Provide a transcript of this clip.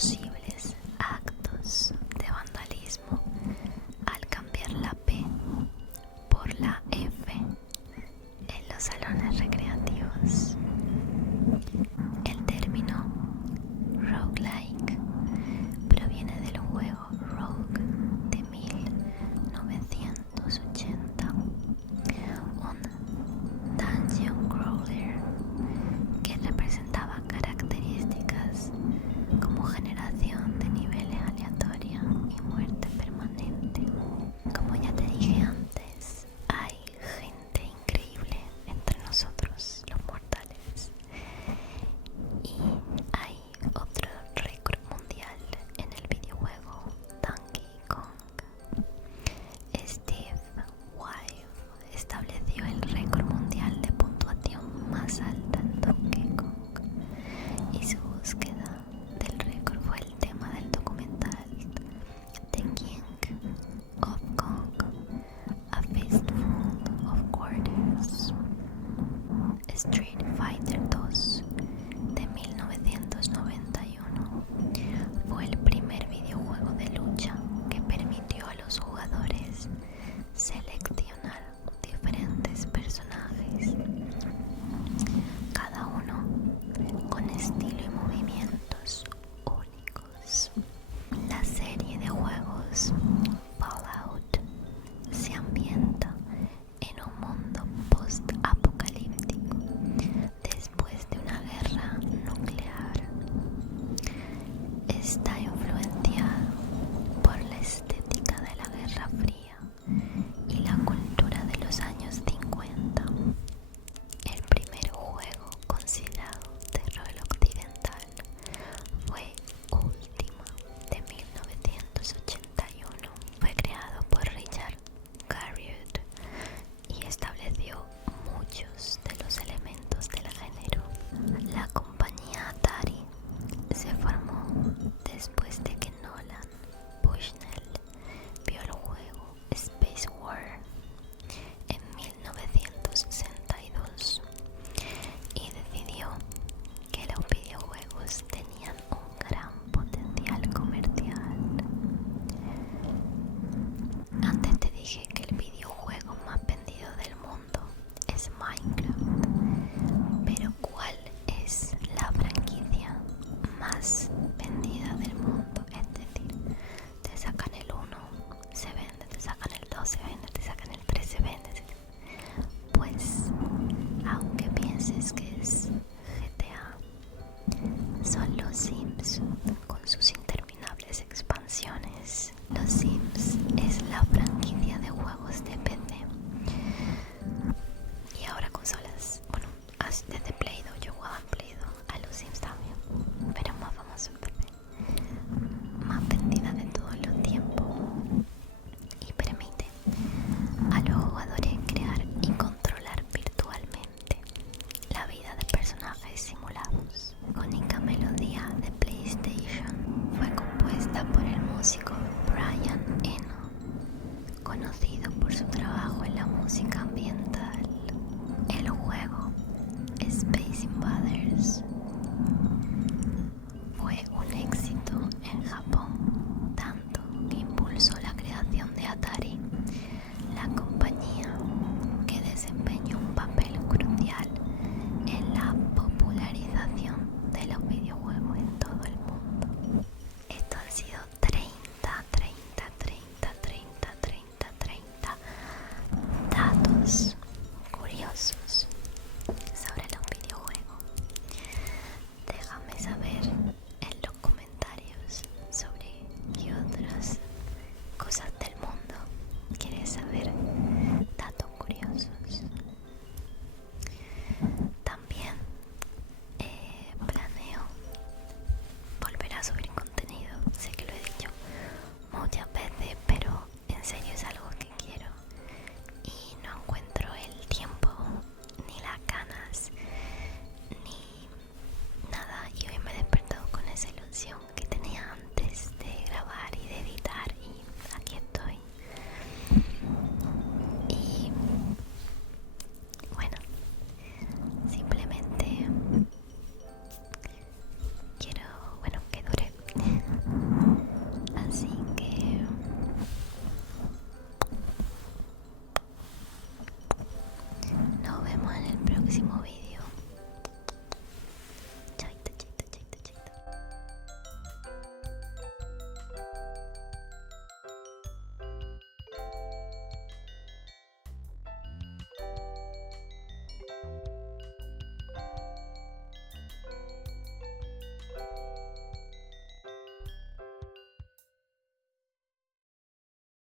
posibles actos de vandalismo al cambiar la P por la F en los salones recreativos. El término roguelike proviene del juego Rogue de 1980, un dungeon crawler que representaba características como generación de niveles aleatorios y muerte permanente. Como ya te dije antes, hay gente increíble entre nosotros, los mortales, y hay otro récord mundial en el videojuego Donkey Kong. Steve Wild estableció el récord mundial de puntuación más alta en Donkey Kong, y su búsqueda del récord fue el tema del documental The King of Kong, A Fistful of Quarters. Street Fighter 2 de 1991 fue el primer videojuego de lucha que permitió a los jugadores seleccionar diferentes personajes, cada uno con estilo y movimientos únicos. La serie de juegos Fallout se ambienta en un mundo post-apocalíptico después de una guerra nuclear. Está influenciado por la estética de la Guerra Fría y la cultura de los años 50. El primer juego considerado terror occidental fue Ultima de 1981. Fue creado por Richard Garriott y estableció muchos de los elementos del género. La compañía Atari se formó después de que Nolan Bushnell vio el juego Space War en 1962 y decidió que los videojuegos tenían un gran potencial comercial. Antes te dije que el videojuego más vendido del mundo es Minecraft, pero ¿cuál es la franquicia más vendida del mundo? Es decir, te sacan el 1, se vende, te sacan el 2, se vende, te sacan el 3, se vende. Pues, aunque pienses que es GTA, son los Sims con sus interminables expansiones. Los Sims es la franquicia de juegos de PC y ahora consolas. Bueno, desde Play 2, yo jugaba en Play 2 a los Sims también, pero más famoso en PC, más vendida de todos los tiempos, y permite a los jugadores crear y controlar virtualmente la vida de personajes simulados. Icónica melodía de PlayStation fue compuesta por el músico Brian Eno, conocido por su trabajo en la música ambiental. El juego Space Invaders fue un éxito en Japón, tanto que impulsó la creación de Atari